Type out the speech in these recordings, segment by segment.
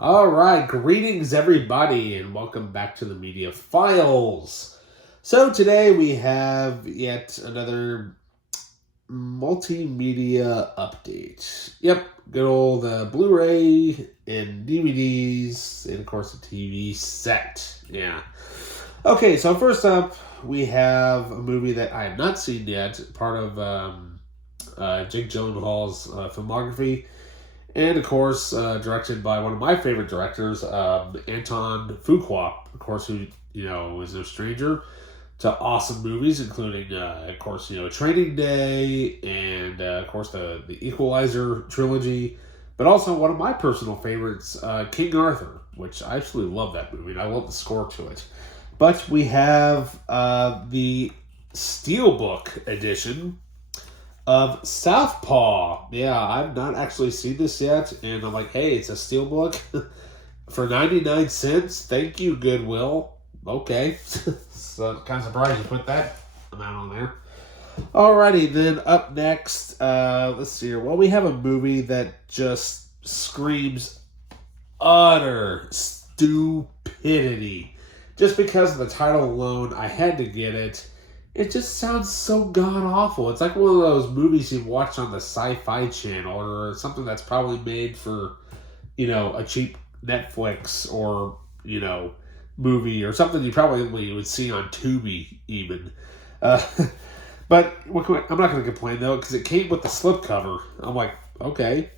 All right, greetings everybody, and welcome back to the Media Files. So today we have yet another multimedia update. Yep, good old Blu-ray and DVDs, and of course a TV set. Yeah. Okay, so first up we have a movie that I have not seen yet, part of Jake Gyllenhaal's filmography. And, of course, directed by one of my favorite directors, Anton Fuqua, of course, who, is no stranger to awesome movies, including, of course, Training Day and, of course, the Equalizer trilogy, but also one of my personal favorites, King Arthur, which I absolutely love that movie, and I love the score to it. But we have the Steelbook edition of Southpaw. Yeah, I've not actually seen this yet, and I'm like, hey, it's a steelbook for 99 cents. Thank you, Goodwill. Okay. So I'm kind of surprised you put that amount on there. Alrighty, then up next, let's see here. Well, we have a movie that just screams utter stupidity. Just because of the title alone, I had to get it. It just sounds so god-awful. It's like one of those movies you watch on the Sci-Fi Channel or something that's probably made for, a cheap Netflix or, movie or something you probably would see on Tubi even. But I'm not going to complain, though, because it came with the slipcover. I'm like, okay.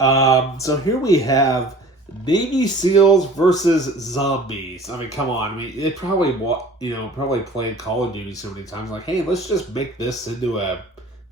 So here we have Navy SEALs versus zombies. I mean, come on. I mean, it probably played Call of Duty so many times. Like, hey, let's just make this into a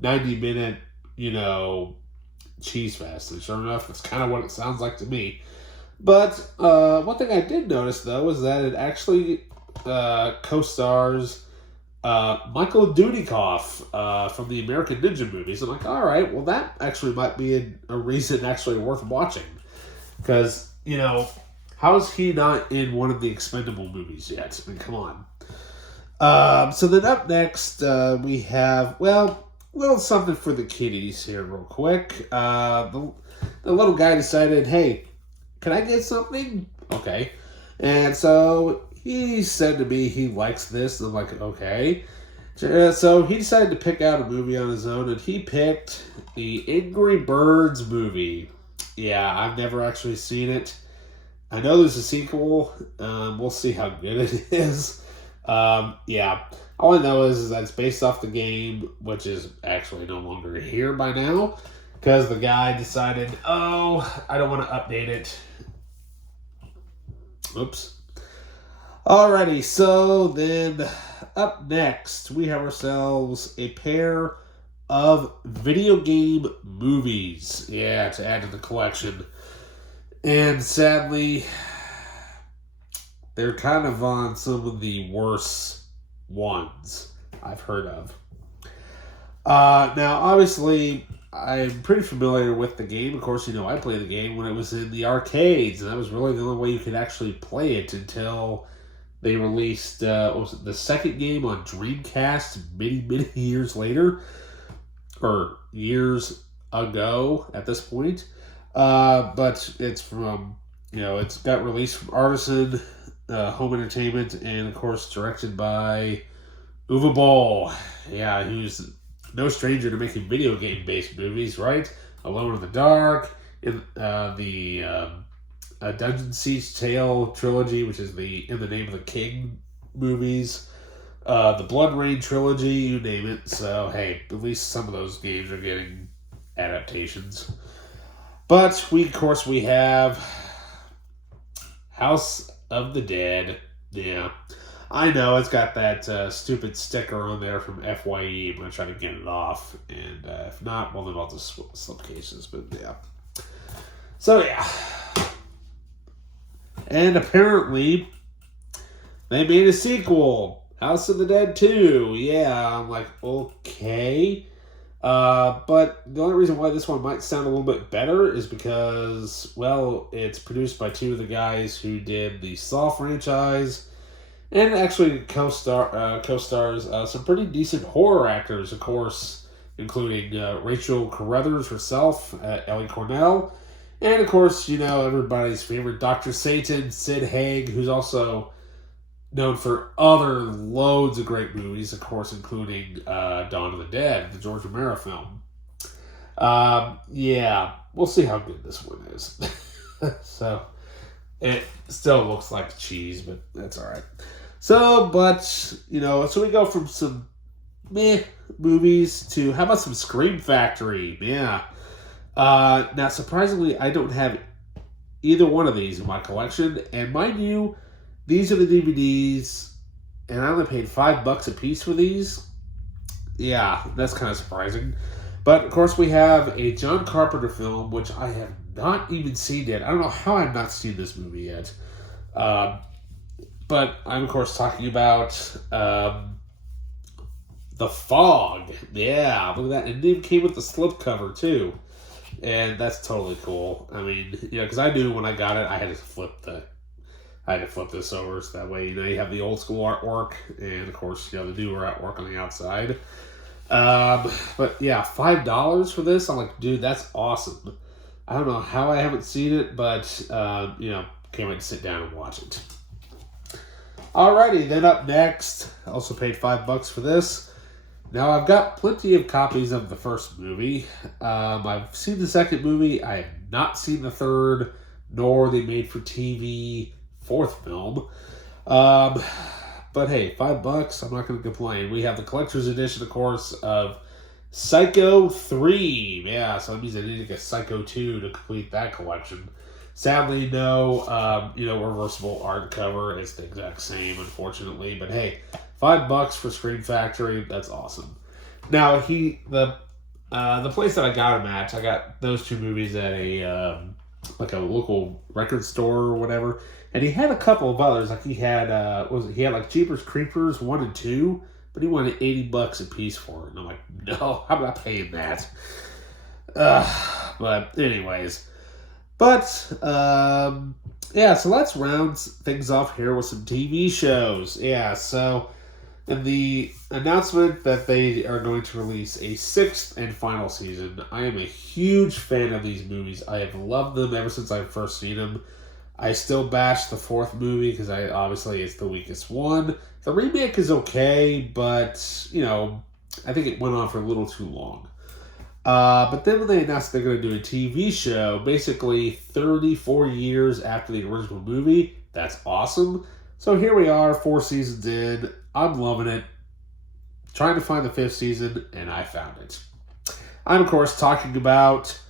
90-minute, cheese fest. And sure enough, that's kind of what it sounds like to me. But one thing I did notice, though, is that it actually co-stars Michael Dudikoff from the American Ninja movies. I'm like, all right, well, that actually might be a reason actually worth watching. Because, how is he not in one of the Expendable movies yet? I mean, come on. So then up next, we have, a little something for the kiddies here real quick. The little guy decided, hey, can I get something? Okay. And so he said to me he likes this. And I'm like, okay. So he decided to pick out a movie on his own, and he picked the Angry Birds movie. Yeah, I've never actually seen it. I know there's a sequel. We'll see how good it is. Yeah, all I know is that it's based off the game, which is actually no longer here by now, because the guy decided, I don't want to update it. Oops. Alrighty, so then up next, we have ourselves a pair of video game movies. Yeah, to add to the collection. And sadly, they're kind of on some of the worst ones I've heard of. Now, obviously, I'm pretty familiar with the game. Of course, I played the game when it was in the arcades, and that was really the only way you could actually play it until they released the second game on Dreamcast many years later. Or years ago at this point. But it's from, it's got released from Artisan Home Entertainment, and of course directed by Uwe Boll. Yeah, who's no stranger to making video game based movies, right? Alone in the Dark, in the Dungeon Siege Tale trilogy, which is the In the Name of the King movies. The Blood Rain trilogy, you name it. So, hey, at least some of those games are getting adaptations. But, we have House of the Dead. Yeah. I know, it's got that stupid sticker on there from FYE. I'm going to try to get it off. And if not, well, then I'll just slip cases. But, yeah. So, yeah. And apparently, they made a sequel. House of the Dead 2, yeah, I'm like, okay. But the only reason why this one might sound a little bit better is because, it's produced by two of the guys who did the Saw franchise, and actually co-stars some pretty decent horror actors, of course, including Rachel Carruthers herself, Ellie Cornell, And of course, everybody's favorite Dr. Satan, Sid Haig, who's also known for other loads of great movies, of course, including Dawn of the Dead, the George Romero film. Yeah, we'll see how good this one is. So, it still looks like cheese, but that's all right. So we go from some meh movies to, how about some Scream Factory? Yeah. Now, surprisingly, I don't have either one of these in my collection, and mind you, these are the DVDs, and I only paid $5 a piece for these. Yeah, that's kind of surprising. But, of course, we have a John Carpenter film, which I have not even seen yet. I don't know how I've not seen this movie yet. But I'm, of course, talking about The Fog. Yeah, look at that. And it even came with the slipcover, too. And that's totally cool. I mean, because I knew when I got it, I had to flip this over so that way, you have the old school artwork and, of course, the newer artwork on the outside. But yeah, $5 for this. I'm like, dude, that's awesome. I don't know how I haven't seen it, but can't wait to sit down and watch it. Alrighty, then up next, I also paid $5 for this. Now, I've got plenty of copies of the first movie. I've seen the second movie. I have not seen the third, nor the made-for-TV fourth film. But hey, $5, I'm not going to complain. We have the collector's edition, of course, of Psycho 3. Yeah, so that means I need to get Psycho 2 to complete that collection. Sadly, no, reversible art cover. It's the exact same, unfortunately. But hey, $5 for Scream Factory. That's awesome. Now, the place that I got them at, I got those two movies at a local record store or whatever. And he had a couple of others. Like he had like Jeepers Creepers 1 and 2, but he wanted $80 a piece for it. And I'm like, no, I'm not paying that. But anyways. But, so let's round things off here with some TV shows. Yeah, so in the announcement that they are going to release a 6th and final season, I am a huge fan of these movies. I have loved them ever since I first seen them. I still bash the 4th movie because obviously it's the weakest one. The remake is okay, but, I think it went on for a little too long. But then when they announced they're going to do a TV show, basically 34 years after the original movie, that's awesome. So here we are, 4 seasons in. I'm loving it. Trying to find the 5th season, and I found it. I'm, of course, talking about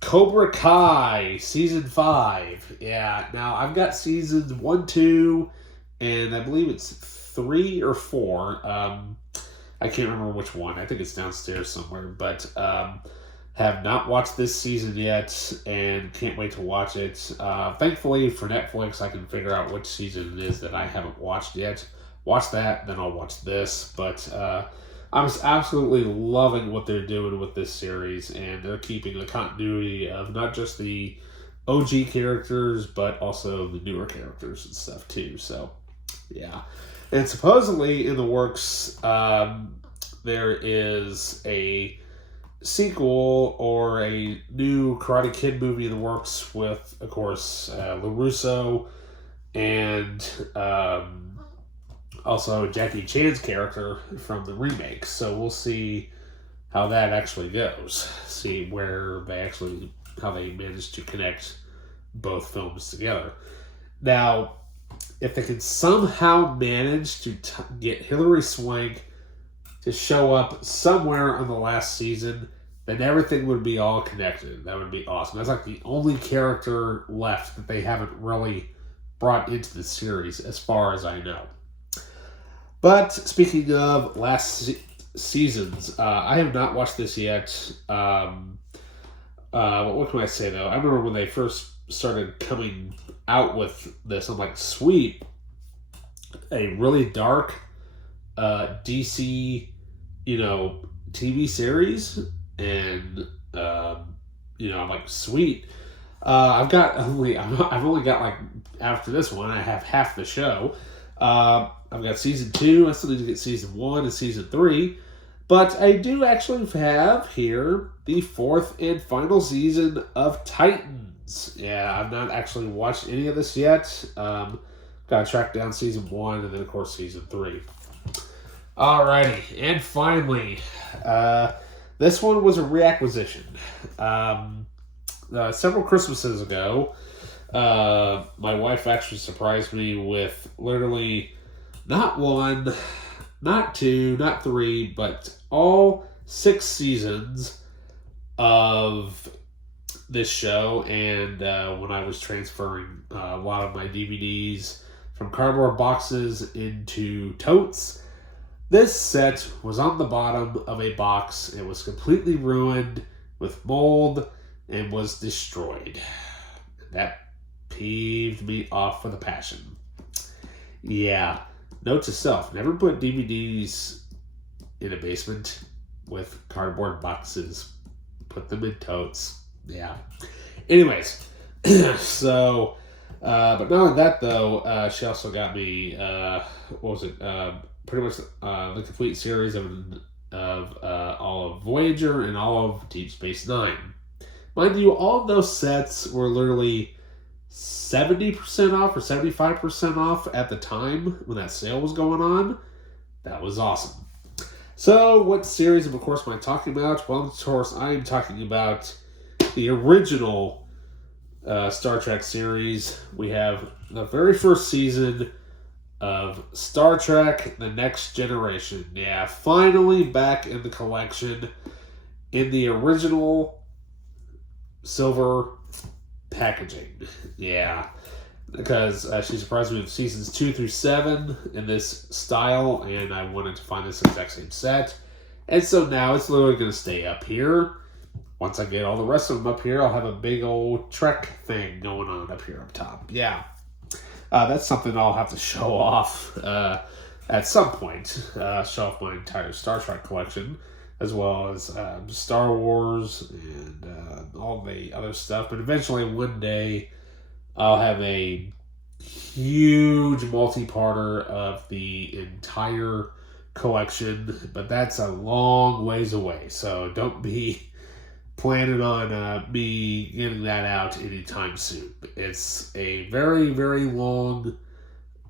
Cobra Kai Season 5. Yeah, now I've got Seasons 1, 2, and I believe it's 3 or 4. I can't remember which one. I think it's downstairs somewhere. But have not watched this season yet and can't wait to watch it. Thankfully for Netflix, I can figure out which season it is that I haven't watched yet. Watch that, then I'll watch this. But I'm just absolutely loving what they're doing with this series. And they're keeping the continuity of not just the OG characters, but also the newer characters and stuff too. So, yeah. And supposedly in the works, there is a sequel or a new Karate Kid movie in the works with, of course, LaRusso and also Jackie Chan's character from the remake. So we'll see how that actually goes. See how they managed to connect both films together. Now, if they can somehow manage to get Hilary Swank to show up somewhere on the last season, then everything would be all connected. That would be awesome. That's like the only character left that they haven't really brought into the series, as far as I know. But speaking of last seasons, I have not watched this yet. What can I say, though? I remember when they first started coming out with this, I'm like, sweet, a really dark DC, TV series, and I'm like, sweet. I've only got like, after this one, I have half the show. I've got season 2. I still need to get season 1 and season 3. But I do actually have here the 4th and final season of Titans. Yeah, I've not actually watched any of this yet. Gotta track down season 1 and then, of course, season 3. Alrighty, and finally, this one was a reacquisition. Several Christmases ago, my wife actually surprised me with literally not 1, not 2, not 3, but all 6 seasons of this show. And when I was transferring a lot of my DVDs from cardboard boxes into totes, this set was on the bottom of a box. It was completely ruined with mold and was destroyed. That peeved me off with a passion. Yeah. Note to self, never put DVDs in a basement with cardboard boxes. Put them in totes. Yeah. Anyways, so, but not only that though, she also got me, what was it, pretty much the complete series of all of Voyager and all of Deep Space Nine. Mind you, all of those sets were literally 70% off or 75% off at the time when that sale was going on. That was awesome. So, what series, of course, am I talking about? Well, of course, I am talking about the original Star Trek series. We have the very first season of Star Trek: The Next Generation. Yeah, finally back in the collection in the original silver packaging. Yeah, because she surprised me with seasons 2 through 7 in this style, and I wanted to find this exact same set. And so now it's literally going to stay up here. Once I get all the rest of them up here, I'll have a big old Trek thing going on up here up top. Yeah. That's something I'll have to show off at some point. Show off my entire Star Trek collection, as well as Star Wars and all the other stuff. But eventually, one day, I'll have a huge multi-parter of the entire collection. But that's a long ways away, so don't be planning on me getting that out anytime soon. It's a very, very long,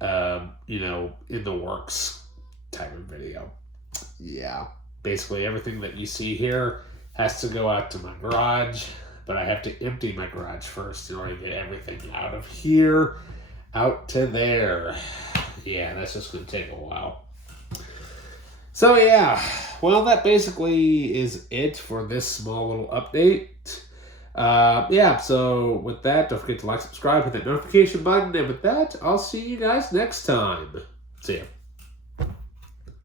in the works type of video. Yeah. Basically, everything that you see here has to go out to my garage, but I have to empty my garage first in order to get everything out of here, out to there. Yeah, that's just going to take a while. So, yeah. Well, that basically is it for this small little update. So with that, don't forget to like, subscribe, hit that notification button, and with that, I'll see you guys next time. See ya.